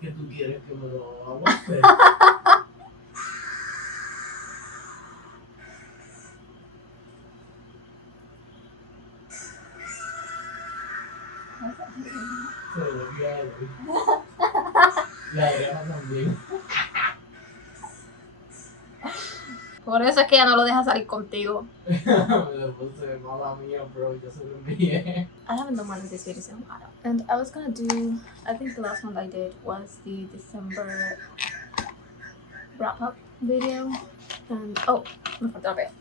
que tú quieres que me lo aguante. Se volvió algo. La oreja también. Por eso es que ella no lo deja salir contigo. Me lo puse, mala mía, bro, yo se lo envié. I haven't done one of these videos in a while. And I was gonna do, I think the last one I did was the December wrap up video. And oh, I forgot it.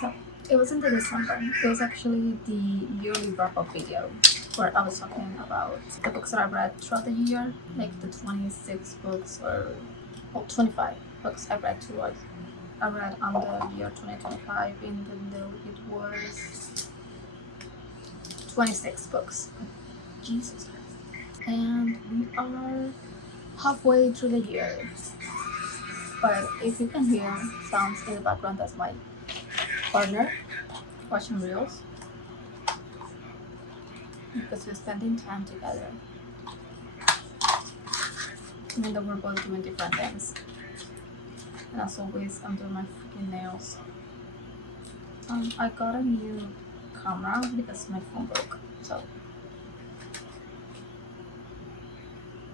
So it wasn't the December, it was actually the yearly wrap up video where I was talking about the books that I read throughout the year, like the 26 books or 25 books I read towards. I read on the year 2025, even though it was 26 books. Jesus Christ. And we are halfway through the year. But if you can hear sounds in the background, that's my partner watching reels. Because we're spending time together. Even though we're both doing different things. And as always, I'm doing my freaking nails. I got a new camera because my phone broke. So.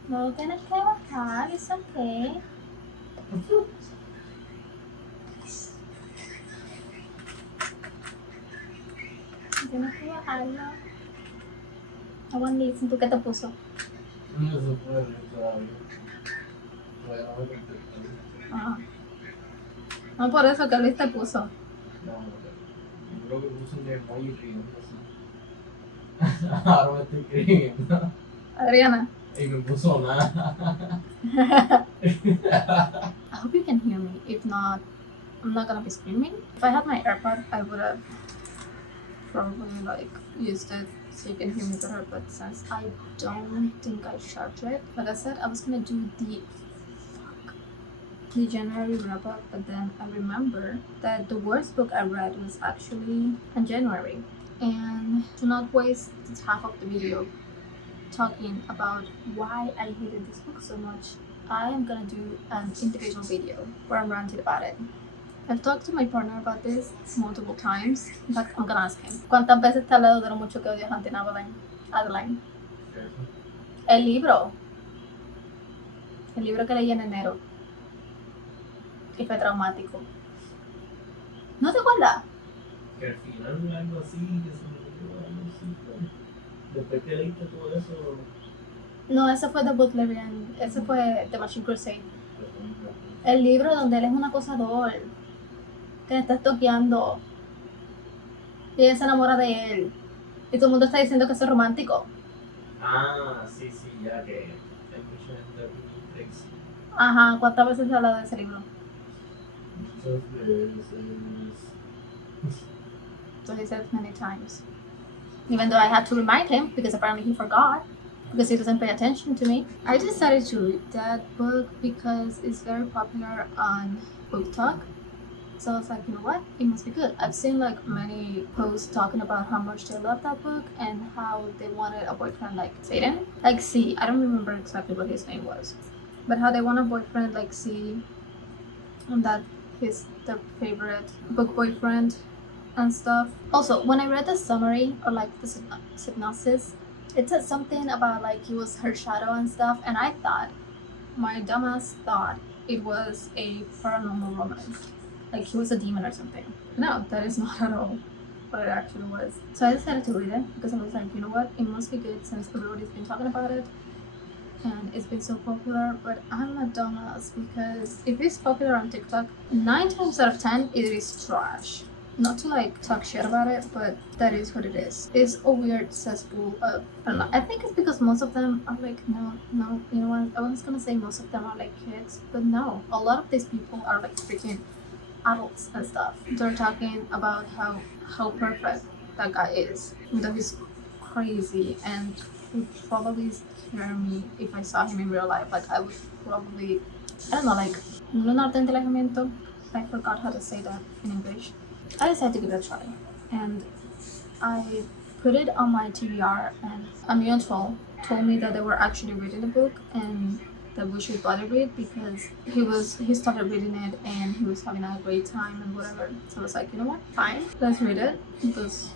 No tienes que bajar, it's okay. Tienes que bajarlo. Aguanta, ¿tú qué te puso? No se puede todavía. Bueno, Ah. No, por eso que Luis te puso. no, yo creo que puse un emoji riendo así. Ahora me estoy creyendo. Adriana. Y me puso nada. I hope you can hear me. If not, I'm not gonna be screaming. If I had my AirPod, I would have probably like used it so you can hear me better. But since I don't think I charged it, like I said, I was gonna do the January wrap up, but then I remember that the worst book I read was actually in January. And to not waste half of the video talking about why I hated this book so much, I am gonna do an individual video where I'm ranting about it. I've talked to my partner about this multiple times. In fact, I'm gonna ask him. ¿Cuántas veces te ha hablado de lo mucho que odio Haunting Adeline? El libro. El libro que leí en enero. Y fue traumático. ¿No te acuerdas? Que al final algo así, que se me ocurrió algo así. Pues. Después que leíste todo eso. No, ese fue The Butlerian. Ese fue The Machine Crusade. El libro donde él es un acosador. Que le está toqueando. Y ella se enamora de él. Y todo el mundo está diciendo que eso es romántico. Ah, sí, sí, ya que hay mucha gente que dice. Ajá, ¿cuántas veces se ha hablado de ese libro? Muchas veces. So he said many times. Even though I had to remind him because apparently he forgot. Because he doesn't pay attention to me. I decided to read that book because it's very popular on booktok. So I was like, you know what? It must be good. I've seen like many posts talking about how much they love that book and how they wanted a boyfriend like Satan. Like C. I don't remember exactly what his name was. But how they want a boyfriend like C. And that he's their favorite book boyfriend and stuff. Also, when I read the summary or like the synopsis, it said something about like he was her shadow and stuff, and I thought, my dumbass thought it was a paranormal romance, like he was a demon or something. No, that is not at all what it actually was. So I decided to read it because I was like, you know what, it must be good since everybody's been talking about it and it's been so popular. But I'm a dumbass because if it's popular on TikTok, 9 times out of 10 it is trash. Not to like talk shit about it, but that is what it is. It's a weird cesspool of, I don't know, I think it's because most of them are like, no, you know what, I was gonna say most of them are like kids, but no, a lot of these people are like freaking adults and stuff. They're talking about how perfect that guy is, that he's crazy and would probably scare me if I saw him in real life. Like I would probably, I don't know, like, I forgot how to say that in English. I decided to give it a try, and I put it on my TBR, and a mutual told me that they were actually reading the book and that we should bother read because he started reading it and he was having a great time and whatever. So I was like, you know what, fine, let's read it. Because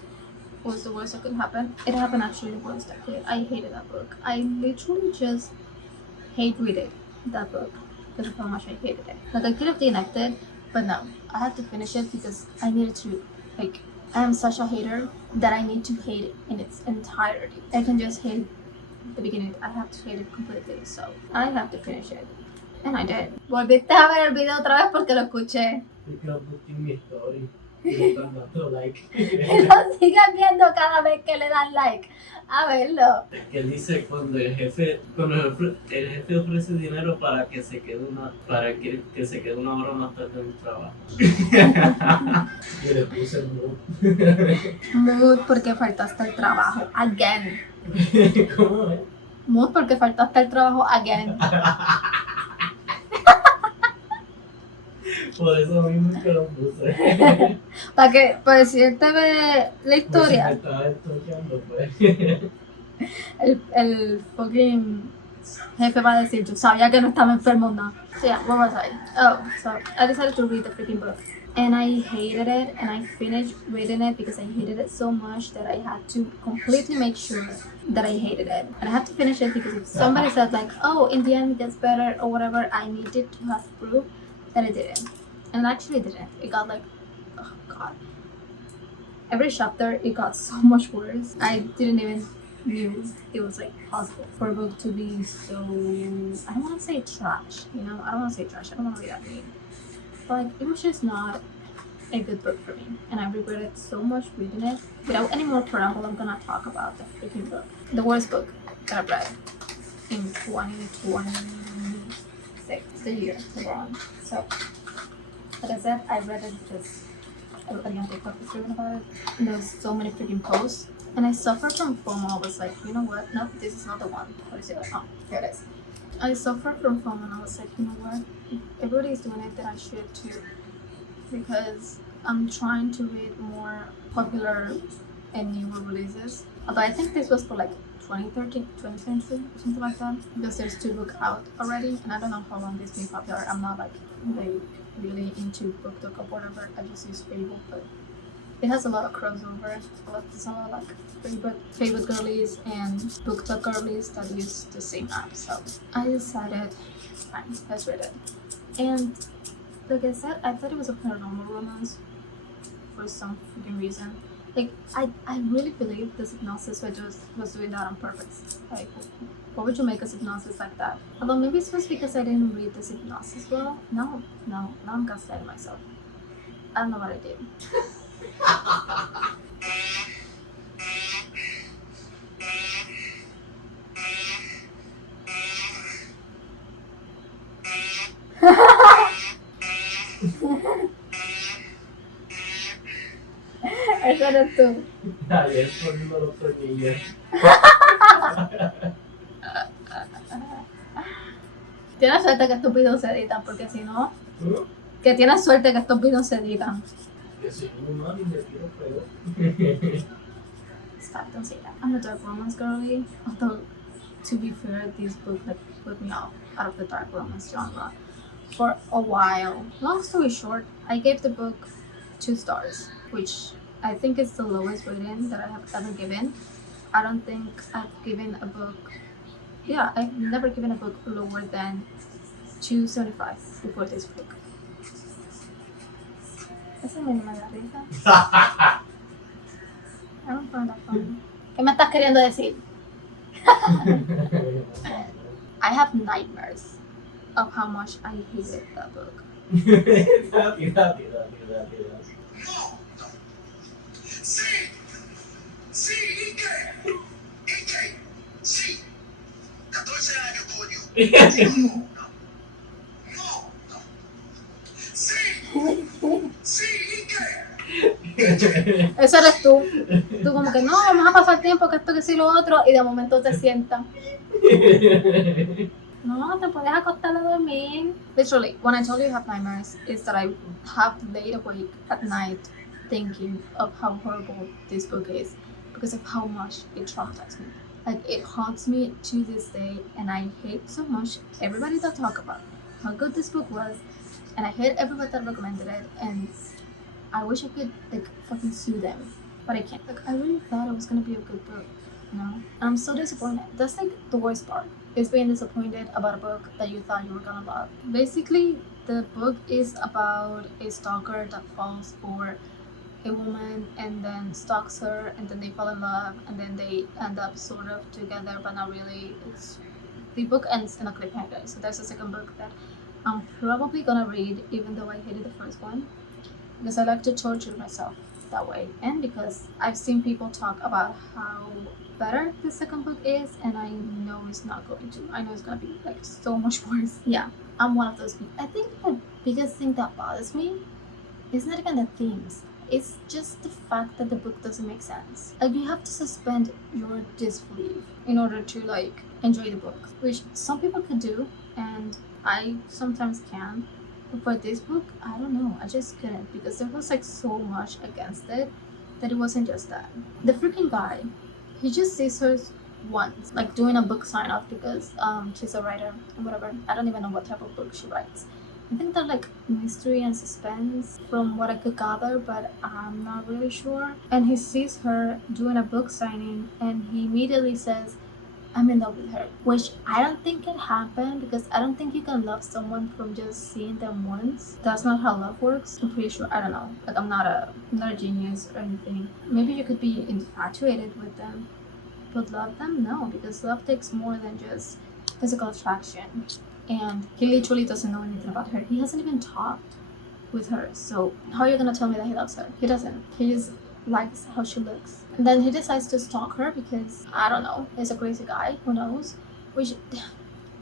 was the worst that could happen. It happened actually the worst that could. I hated that book. I literally just hate reading that book because of how much I hated it. Like I could have DNF'd it, but no, I had to finish it because I needed to. Like I am such a hater that I need to hate it in its entirety. I can just hate the beginning. I have to hate it completely. So I have to finish it, and I did. Volviste a ver el video otra vez porque lo escuché. mi story. Y dando like. Y lo sigas viendo cada vez que le dan like. A verlo. Que él dice cuando el jefe ofrece dinero para que se quede que se quede una hora más tarde en el trabajo. Yo le puse el Mood porque faltaste al trabajo. Again. ¿Cómo es? Mood porque faltaste al trabajo again. Por eso mismo que lo puse. Para decirte la historia. Pues si me estaba estoqueando, pues. El fucking jefe va a decir, yo sabía que no estaba enfermo, no. So yeah, what was I? Oh, so I decided to read the freaking book. And I hated it, and I finished reading it because I hated it so much that I had to completely make sure that I hated it. And I had to finish it because if somebody said like, oh, in the end it gets better or whatever, I needed to have proof that it didn't. And it actually didn't. It got like, oh god. Every chapter, it got so much worse. I didn't even knew it was like possible for a book to be so, I don't want to say trash, you know? I don't want to say trash. I don't want to be that mean. But like, it was just not a good book for me. And I regretted so much reading it. Without any more preamble, I'm gonna talk about the freaking book. The worst book that I've read in 2026, the year that we're on. So, like I said, I read it because everybody on TikTok was talking about it. And there was so many freaking posts. And I suffered from FOMO. I was like, you know what? No, this is not the one. What is it? Oh, here it is. I suffered from FOMO and I was like, you know what? If everybody's doing it, then I should too. Because I'm trying to read more popular and newer releases. Although I think this was for like 2013, 2022, something like that. Because there's 2 books out already. And I don't know how long this been popular. I'm not like really into booktok or whatever. I just use Fable, but it has a lot of crossover. There's a lot of like Fable girlies and booktok girlies that use the same app. So I decided, fine, let's read it. And like I said, I thought it was a paranormal romance for some freaking reason. Like I really believe the hypnosis was doing that on purpose. Like, what would you make a hypnosis like that? Although maybe it was because I didn't read the hypnosis well. No, now I'm gaslighting myself. I don't know what I did. Eso eres tú. Ayer poniendo los tornillos. Tienes suerte que estos videos se editan, porque si no, que tienes suerte que estos videos se editan. Que soy muy mal y me tiro feo. Stop, don't say that. I'm a dark romance girly. Although, to be fair, this book like put me out of the dark romance genre for a while. Long story short, I gave the book 2 stars, which I think is the lowest rating that I have ever given. I don't think I've given a book. Yeah, I've never given a book lower than 2.75 before this book. Eso me da risa. I don't find that funny. ¿Qué me estás queriendo decir? I have nightmares of how much I hated that book. Sí, ¿y qué? Sí. 14 años, coño. No. Sí, ¿y qué? Eso eres tú. Tú como que no, vamos a pasar tiempo, que esto, que sí, lo otro, y de momento te sientas. No, te puedes acostar a dormir. Literally, when I told you I have nightmares, is that I have laid awake at night thinking of how horrible this book is because of how much it traumatized me. Like, it haunts me to this day, and I hate so much everybody that talk about how good this book was, and I hate everybody that recommended it, and I wish I could like fucking sue them, but I can't. Like, I really thought it was gonna be a good book, you know? And I'm so disappointed. That's like the worst part, is being disappointed about a book that you thought you were gonna love. Basically, the book is about a stalker that falls for a woman and then stalks her, and then they fall in love, and then they end up sort of together but not really. The book ends in a cliffhanger. So there's a second book that I'm probably gonna read, even though I hated the first one, because I like to torture myself that way, and because I've seen people talk about how better the second book is, and I know it's not going to. I know it's gonna be like so much worse. Yeah, I'm one of those people. I think the biggest thing that bothers me is not even the themes. It's just the fact that the book doesn't make sense. Like, you have to suspend your disbelief in order to like enjoy the book, which some people could do, and I sometimes can. But for this book, I don't know. I just couldn't, because there was like so much against it that it wasn't just that. The freaking guy, he just sees her once, like doing a book sign off because she's a writer or whatever. I don't even know what type of book she writes. I think they're like mystery and suspense from what I could gather, but I'm not really sure. And he sees her doing a book signing, and he immediately says, I'm in love with her, which I don't think can happen, because I don't think you can love someone from just seeing them once. That's not how love works. I'm pretty sure. I don't know. Like, I'm not a genius or anything. Maybe you could be infatuated with them, but love them? No, because love takes more than just physical attraction. And he literally doesn't know anything about her. He hasn't even talked with her. So how are you gonna tell me that he loves her? He doesn't. He just likes how she looks. And then he decides to stalk her because, I don't know, he's a crazy guy. Who knows? Which,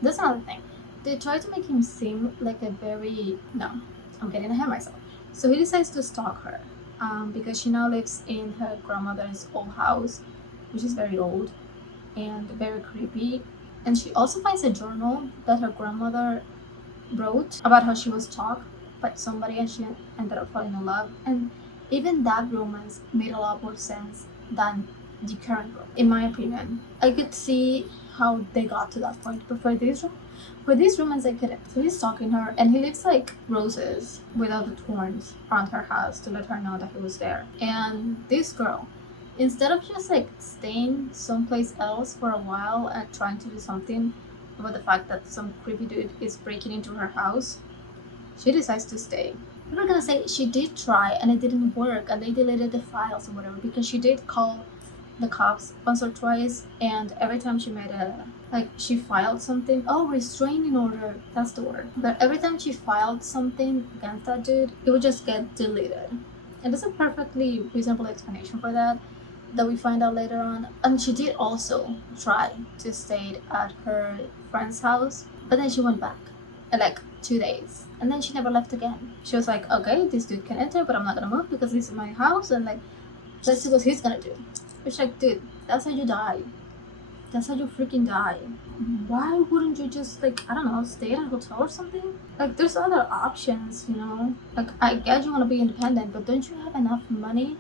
that's another thing. They try to make him seem like a very... No, I'm getting ahead of myself. So he decides to stalk her because she now lives in her grandmother's old house, which is very old and very creepy. And she also finds a journal that her grandmother wrote about how she was stalked by somebody and she ended up falling in love. And even that romance made a lot more sense than the current book, in my opinion. I could see how they got to that point, but for this romance, I couldn't. So he's stalking her, and he leaves like roses without the thorns around her house to let her know that he was there. And this girl, instead of just like staying someplace else for a while and trying to do something about the fact that some creepy dude is breaking into her house, she decides to stay. People are gonna say she did try and it didn't work and they deleted the files or whatever, because she did call the cops once or twice, and every time she made she filed something. Oh, restraining order, that's the word. But every time she filed something against that dude, it would just get deleted. And there's a perfectly reasonable explanation for that we find out later on. And she did also try to stay at her friend's house, but then she went back in like 2 days, and then she never left again. She was like, okay, this dude can enter, but I'm not gonna move because this is my house, and like, let's see what he's gonna do. Which, like, dude, that's how you die. That's how you freaking die. Why wouldn't you just, like, I don't know, stay at a hotel or something? Like, there's other options, you know? Like, I get you want to be independent, but don't you have enough money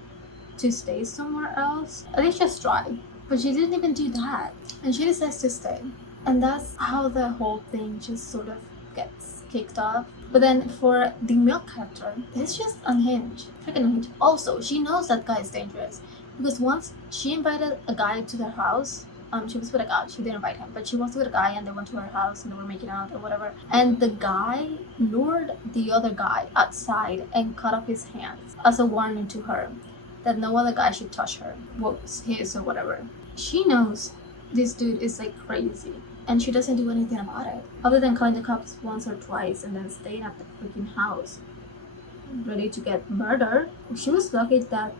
to stay somewhere else? At least just try. But she didn't even do that. And she decides to stay. And that's how the whole thing just sort of gets kicked off. But then for the male character, it's just unhinged. Freaking unhinged. Also, she knows that guy is dangerous. Because once she invited a guy to their house, she was with a guy, she didn't invite him, but she was with a guy and they went to her house and they were making out or whatever. And the guy lured the other guy outside and cut off his hands as a warning to her that no other guy should touch her, what was his or whatever. She knows this dude is like crazy and she doesn't do anything about it, other than calling the cops once or twice and then staying at the freaking house, ready to get murdered. She was lucky that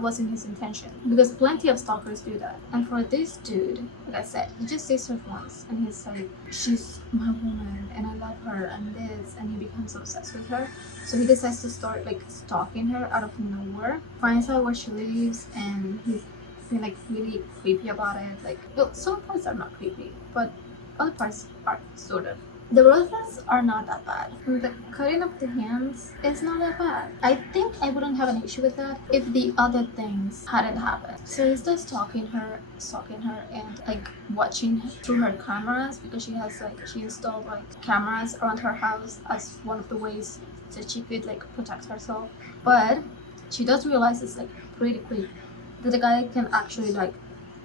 wasn't his intention, because plenty of stalkers do that. And for this dude, like I said, he just sees her once and he's like, she's my woman and I love her and this, and he becomes obsessed with her. So he decides to start like stalking her out of nowhere, finds out where she lives, and he's being like really creepy about it. Like, well, some parts are not creepy, but other parts are sort of. The bruises are not that bad. The cutting of the hands is not that bad. I think I wouldn't have an issue with that if the other things hadn't happened. So he's just stalking her, and like watching through her cameras, because she installed like cameras around her house as one of the ways that she could like protect herself. But she does realize it's like pretty quick that the guy can actually like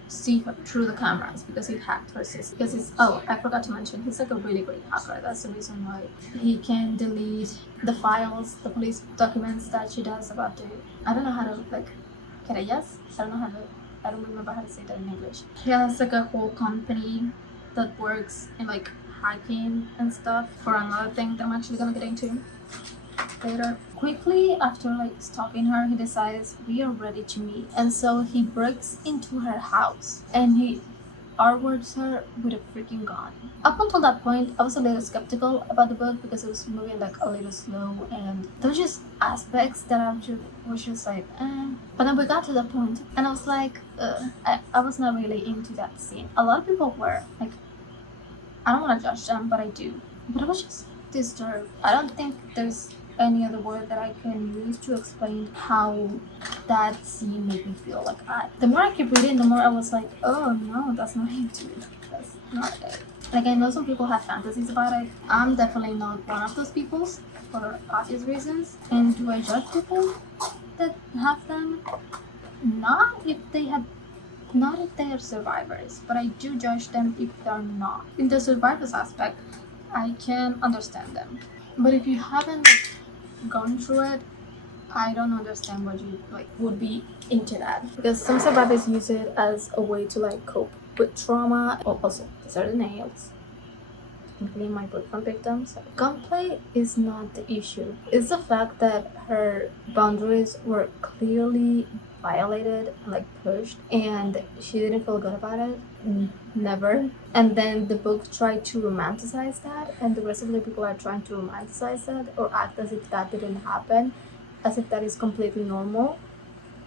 see her through the cameras, because he hacked her system. Because I forgot to mention, he's like a really great hacker. That's the reason why he can delete the files, the police documents that she does about the, I don't know how to like querellas. I don't remember how to say that in English. He has like a whole company that works in like hacking and stuff for another thing that I'm actually gonna get into later. Quickly after like stalking her, he decides we are ready to meet, and so he breaks into her house and he outworks her with a freaking gun. Up until that point, I was a little skeptical about the book because it was moving like a little slow, and there was just aspects that was just like But then we got to the point and I was like I was not really into that scene. A lot of people were like, I don't want to judge them, but I do. But I was just disturbed. I don't think there's any other word that I can use to explain how that scene made me feel. Like the more I keep reading, the more I was like, oh no, that's not it. That's not it. Like I know some people have fantasies about it. I'm definitely not one of those people for obvious reasons. And do I judge people that have them? Not if they are survivors, but I do judge them if they're not. In the survivors aspect, I can understand them. But if you haven't gone through it, I don't understand what you like would be into that, because some survivors use it as a way to like cope with trauma. Also, these are the nails. I'm cleaning my book from victims. Gunplay is not the issue. It's the fact that her boundaries were clearly violated and like pushed, and she didn't feel good about it. Never. And then the book tried to romanticize that, and the rest of the people are trying to romanticize that or act as if that didn't happen, as if that is completely normal,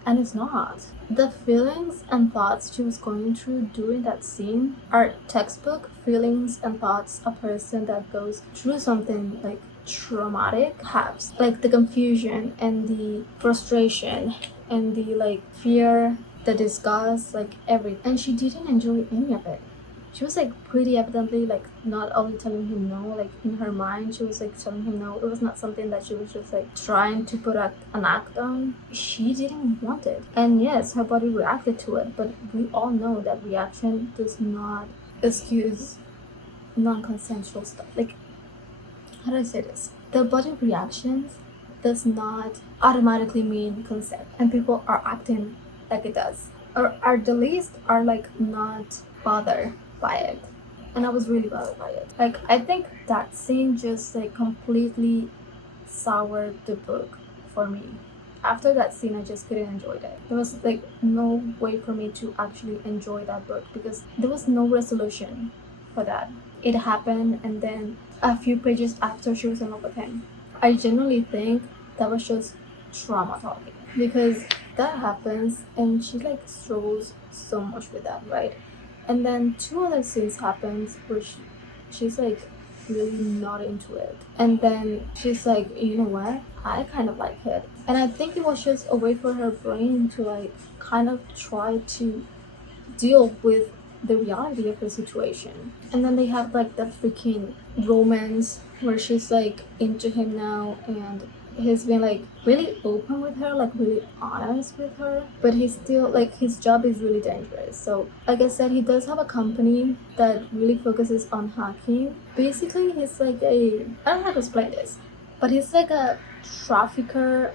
and it's not. The feelings and thoughts she was going through during that scene are textbook feelings and thoughts a person that goes through something like traumatic has. Like the confusion and the frustration and the like fear, the disgust, like everything. And she didn't enjoy any of it. She was like pretty evidently like not only telling him no, like in her mind she was like telling him no. It was not something that she was just like trying to put an act on. She didn't want it. And yes, her body reacted to it, but we all know that reaction does not excuse non-consensual stuff. Like, how do I say this? The body reactions does not automatically mean consent, and people are acting like it does, or at the least are like not bothered by it. And I was really bothered by it. Like I think that scene just like completely soured the book for me. After that scene, I just couldn't enjoy it. There was like no way for me to actually enjoy that book because there was no resolution for that. It happened, and then a few pages after, she was in love with him. I genuinely think that was just trauma talking, because that happens and she like struggles so much with that, right? And then 2 other scenes happens where she's like really not into it, and then she's like, you know what, I kind of like it. And I think it was just a way for her brain to like kind of try to deal with the reality of her situation. And then they have like the freaking romance where she's like into him now, and he's been like really open with her, like really honest with her, but he's still like, his job is really dangerous. So like I said, he does have a company that really focuses on hacking. Basically he's like I don't know how to explain this, but he's like a trafficker.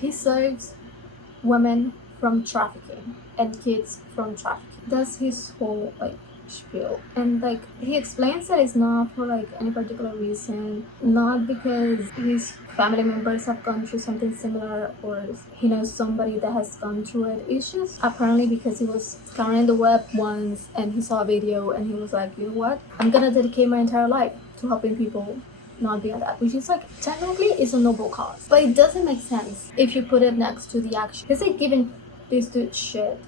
He saves women from trafficking and kids from trafficking. That's his whole like spiel. And like he explains that it's not for like any particular reason, not because his family members have gone through something similar or he knows somebody that has gone through it. It's just apparently because he was scouring the web once and he saw a video and he was like, you know what, I'm gonna dedicate my entire life to helping people not be on that, which is like technically is a noble cause, but it doesn't make sense if you put it next to the action. It's like giving this dude shit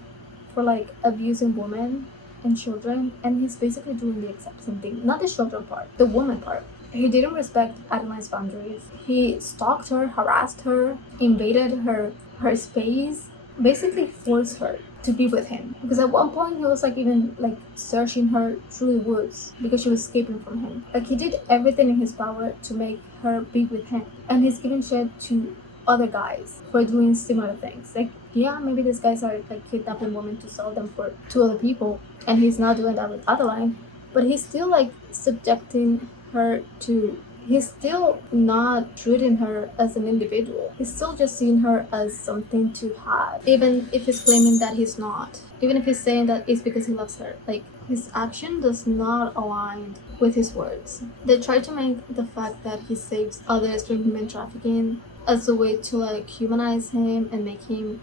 for like abusing women and children, and he's basically doing the exact same thing. Not the children part, the woman part. He didn't respect Adeline's boundaries. He stalked her, harassed her, invaded her space, basically forced her to be with him. Because at one point he was like even like searching her through the woods because she was escaping from him. Like he did everything in his power to make her be with him. And he's giving shit to other guys for doing similar things. Like, yeah, maybe these guys are like kidnapping women to sell them to other people, and he's not doing that with Adeline, but he's still like subjecting her to, he's still not treating her as an individual. He's still just seeing her as something to have, even if he's claiming that he's not, even if he's saying that it's because he loves her. Like, his action does not align with his words. They try to make the fact that he saves others from human trafficking as a way to like humanize him and make him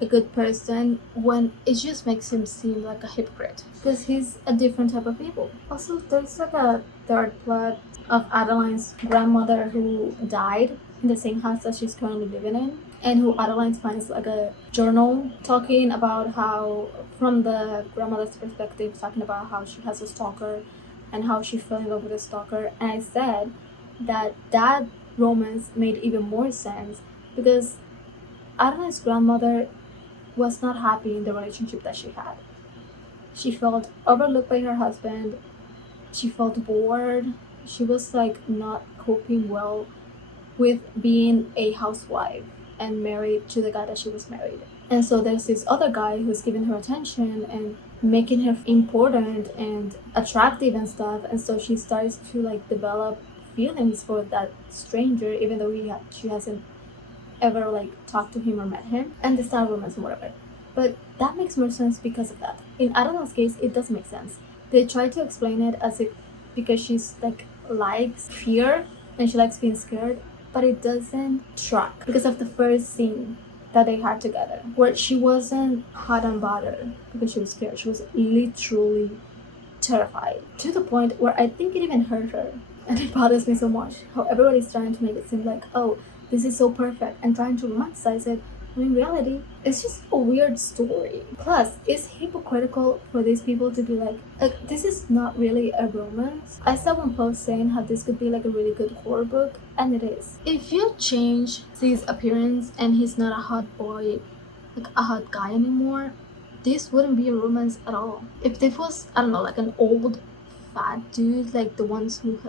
a good person, when it just makes him seem like a hypocrite because he's a different type of people. Also, there's like a third plot of Adeline's grandmother who died in the same house that she's currently living in, and who Adeline finds like a journal talking about how, from the grandmother's perspective, talking about how she has a stalker and how she fell in love with a stalker. And I said that romance made even more sense because Adeline's grandmother was not happy in the relationship that she had. She felt overlooked by her husband. She felt bored. She was like not coping well with being a housewife and married to the guy that she was married. And so there's this other guy who's giving her attention and making her important and attractive and stuff. And so she starts to like develop feelings for that stranger, even though she hasn't ever like talked to him or met him, and they start romance and whatever. But that makes more sense because of that. In Adeline's case, it doesn't make sense. They try to explain it as if because she's like likes fear and she likes being scared, but it doesn't track because of the first scene that they had together, where she wasn't hot and bothered because she was scared. She was literally terrified to the point where I think it even hurt her. And it bothers me so much how everybody's trying to make it seem like, oh, this is so perfect, and trying to romanticize it, when in reality, it's just a weird story. Plus, it's hypocritical for these people to be like, this is not really a romance. I saw one post saying how this could be like a really good horror book, and it is. If you change his appearance and he's not a hot boy, like a hot guy anymore, this wouldn't be a romance at all. If this was, I don't know, like an old fat dude, like the ones who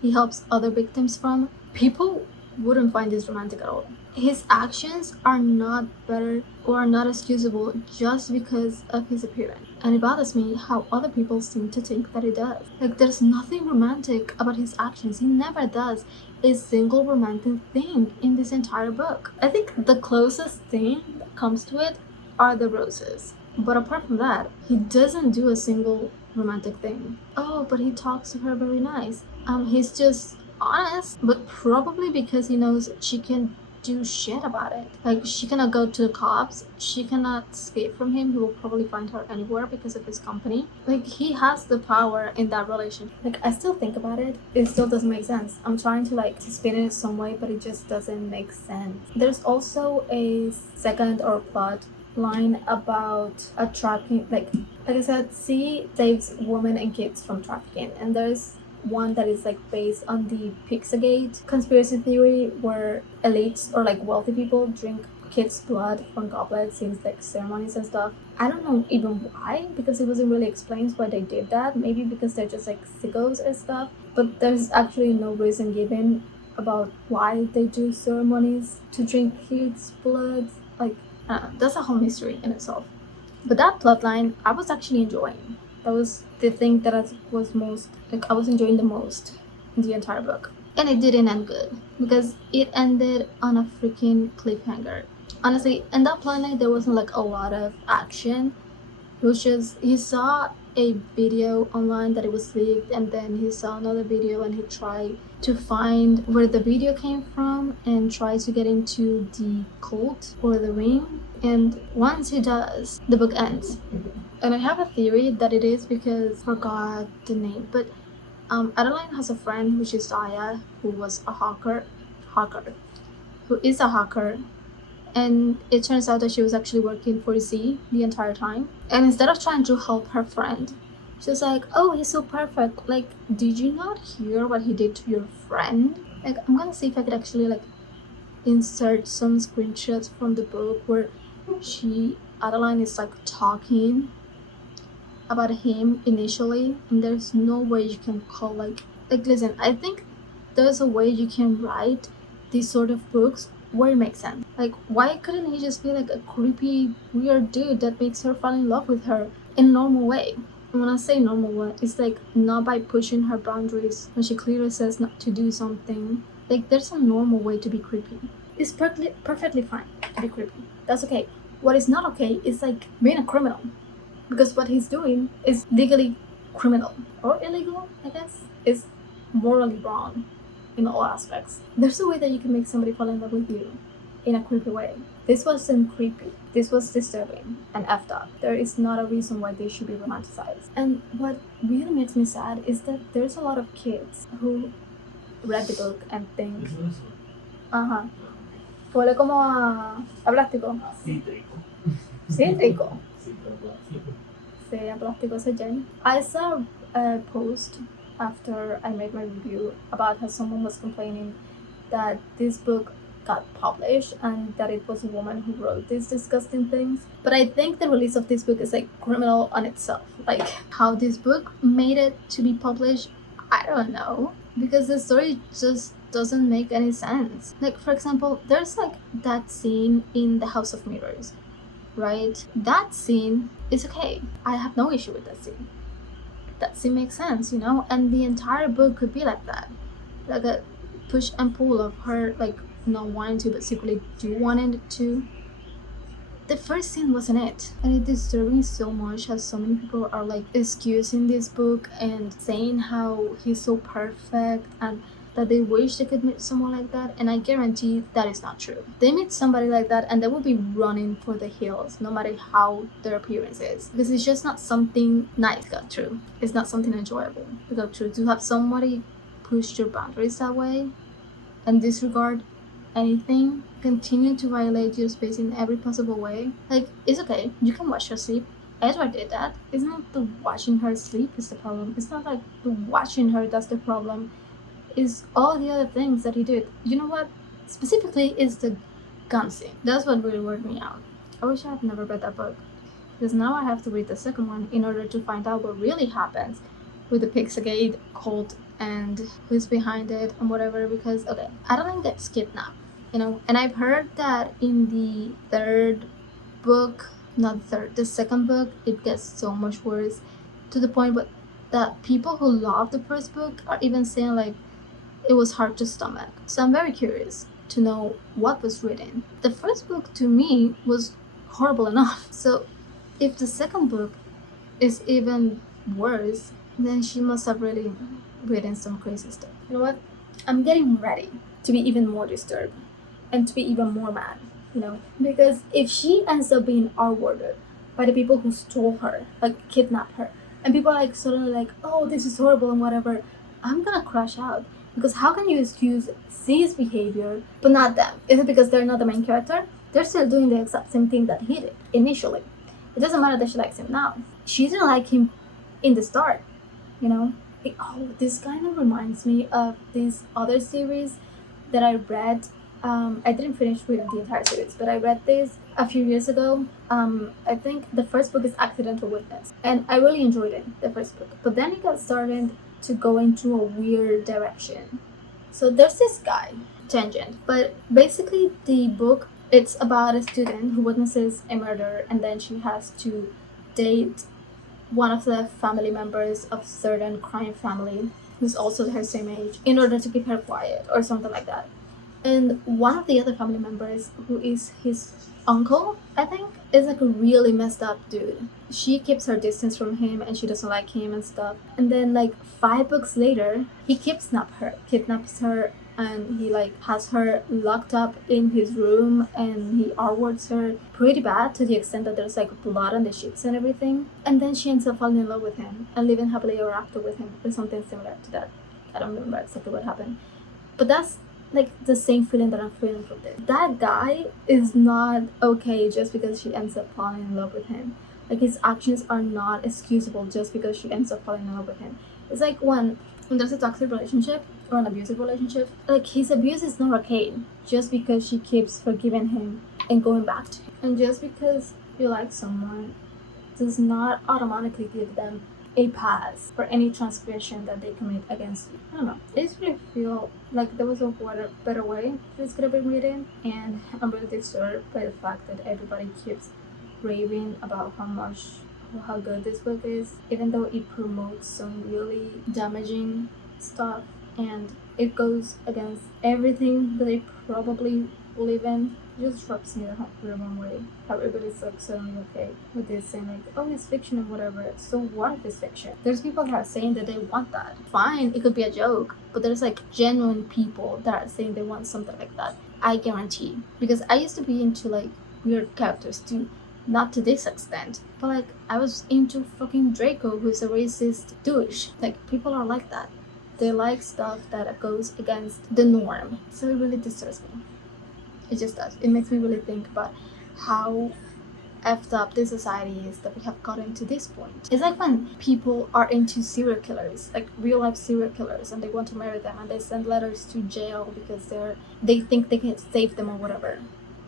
he helps other victims from, people wouldn't find this romantic at all. His actions are not better or are not excusable just because of his appearance. And it bothers me how other people seem to think that he does. Like, there's nothing romantic about his actions. He never does a single romantic thing in this entire book. I think the closest thing that comes to it are the roses. But apart from that, he doesn't do a single romantic thing. Oh, but he talks to her very nice. He's just honest, but probably because he knows she can do shit about it. Like, she cannot go to the cops, she cannot escape from him, he will probably find her anywhere because of his company. Like, he has the power in that relationship. Like, I still think about it, it still doesn't make sense. I'm trying to like to spin it some way, but it just doesn't make sense. There's also a second or plot line about a trafficking, like I said, C saves women and kids from trafficking, and there's one that is like based on the Pizzagate conspiracy theory, where elites or like wealthy people drink kids' blood from goblets in like ceremonies and stuff. I don't know even why, because it wasn't really explained why they did that. Maybe because they're just like sickos and stuff, but there's actually no reason given about why they do ceremonies to drink kids' blood. Like, that's a whole mystery in itself. But that plotline I was actually enjoying. That was the thing that I was most, like, I was enjoying the most in the entire book. And it didn't end good because it ended on a freaking cliffhanger. Honestly, in that plotline there wasn't like a lot of action. It was just, he saw a video online that it was leaked, and then he saw another video and he tried to find where the video came from and try to get into the cult or the ring. And once he does, the book ends. And I have a theory that it is because I forgot the name, but Adeline has a friend, which is Aya, who is a hacker, and it turns out that she was actually working for Z the entire time. And instead of trying to help her friend, she was like, oh, he's so perfect. Like, did you not hear what he did to your friend? Like, I'm gonna see if I could actually like insert some screenshots from the book where Adeline is like talking about him initially, and there's no way you can call like listen, I think there's a way you can write these sort of books where it makes sense. Like, why couldn't he just be like a creepy weird dude that makes her fall in love with her in a normal way? And when I say normal way, it's like not by pushing her boundaries when she clearly says not to do something. Like, there's a normal way to be creepy. It's perfectly fine to be creepy. That's okay. What is not okay is like being a criminal, because what he's doing is legally criminal or illegal, I guess. It's morally wrong in all aspects. There's a way that you can make somebody fall in love with you in a creepy way. This wasn't creepy. This was disturbing and effed up. There is not a reason why they should be romanticized. And what really makes me sad is that there's a lot of kids who read the book and think, ajá, huele como a plástico. Cítrico. Cítrico. Plástico. Sí, a plástico ese Jen. I saw a post after I made my review about how someone was complaining that this book got published and that it was a woman who wrote these disgusting things. But I think the release of this book is like criminal on itself. Like, how this book made it to be published, I don't know, because the story just doesn't make any sense. Like, for example, there's like that scene in The House of Mirrors, right? That scene is okay. I have no issue with that scene. That scene makes sense, you know? And the entire book could be like that. Like a push and pull of her like not wanting to but secretly do wanting to. The first scene wasn't it. And it disturbed me so much how so many people are like excusing this book and saying how he's so perfect and that they wish they could meet someone like that, and I guarantee that is not true. They meet somebody like that and they will be running for the hills no matter how their appearance is, because it's just not something nice to go through. It's not something enjoyable to go through. To have somebody push your boundaries that way and disregard anything, continue to violate your space in every possible way. Like, it's okay, you can watch her sleep. Edward did that. It's not the watching her sleep is the problem. It's not like the watching her that's the problem. Is all the other things that he did. You know what? Specifically is the gun scene. That's what really worked me out. I wish I had never read that book, because now I have to read the second one in order to find out what really happens with the Pizzagate cult and who's behind it and whatever. Because okay, Adeline gets kidnapped, you know, and I've heard that in the the second book, it gets so much worse, to the point that people who love the first book are even saying like it was hard to stomach. So I'm very curious to know what was written. The first book to me was horrible enough. So if the second book is even worse, then she must have really written some crazy stuff. You know what? I'm getting ready to be even more disturbed and to be even more mad, you know? Because if she ends up being R-worded by the people who stole her, like kidnapped her, and people are like suddenly like, oh, this is horrible and whatever, I'm gonna crash out. Because how can you excuse C's behavior but not them? Is it because they're not the main character? They're still doing the exact same thing that he did initially. It doesn't matter that she likes him now. She didn't like him in the start, you know? This kind of reminds me of this other series that I read. I didn't finish reading the entire series, but I read this a few years ago. I think the first book is Accidental Witness, and I really enjoyed it, the first book. But then it got started to go into a weird direction. So there's this guy, tangent, but basically the book, it's about a student who witnesses a murder, and then she has to date one of the family members of a certain crime family who's also her same age in order to keep her quiet or something like that. And one of the other family members, who is his uncle, I think, is like a really messed up dude. She keeps her distance from him and she doesn't like him and stuff. And then like 5 books later, he kidnaps her, and he like has her locked up in his room, and he R-words her pretty bad, to the extent that there's like blood on the sheets and everything. And then she ends up falling in love with him and living happily ever after with him, or something similar to that. I don't remember exactly what happened. But that's like the same feeling that I'm feeling from this. That guy is not okay just because she ends up falling in love with him. Like his actions are not excusable just because she ends up falling in love with him. It's like when there's a toxic relationship or an abusive relationship, like his abuse is not okay just because she keeps forgiving him and going back to him. And just because you like someone does not automatically give them a pass for any transgression that they commit against you. I don't know. I just really feel like there was a better way this could have been written, and I'm really disturbed by the fact that everybody keeps raving about how good this book is, even though it promotes some really damaging stuff and it goes against everything that they probably believe in. It just rubs me the wrong way. How everybody's like suddenly okay with this saying like, oh, it's fiction and whatever. So what if it's fiction? There's people that are saying that they want that. Fine, it could be a joke, but there's like genuine people that are saying they want something like that. I guarantee. Because I used to be into like weird characters too. Not to this extent, but like I was into fucking Draco, who's a racist douche. Like people are like that. They like stuff that goes against the norm. So it really disturbs me. It just does. It makes me really think about how effed up this society is that we have gotten to this point. It's like when people are into serial killers, like real life serial killers, and they want to marry them and they send letters to jail because they think they can save them or whatever.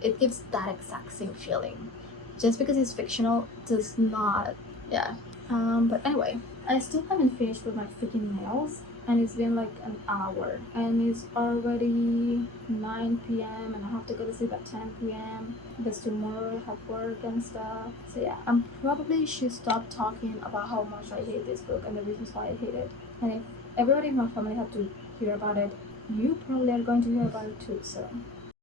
It gives that exact same feeling. Just because it's fictional does not, but anyway, I still haven't finished with my freaking nails, and it's been like an hour, and it's already 9 p.m. and I have to go to sleep at 10 p.m. because tomorrow I have work and stuff. So yeah, I probably should stop talking about how much I hate this book and the reasons why I hate it. And if everybody in my family had to hear about it, you probably are going to hear about it too, so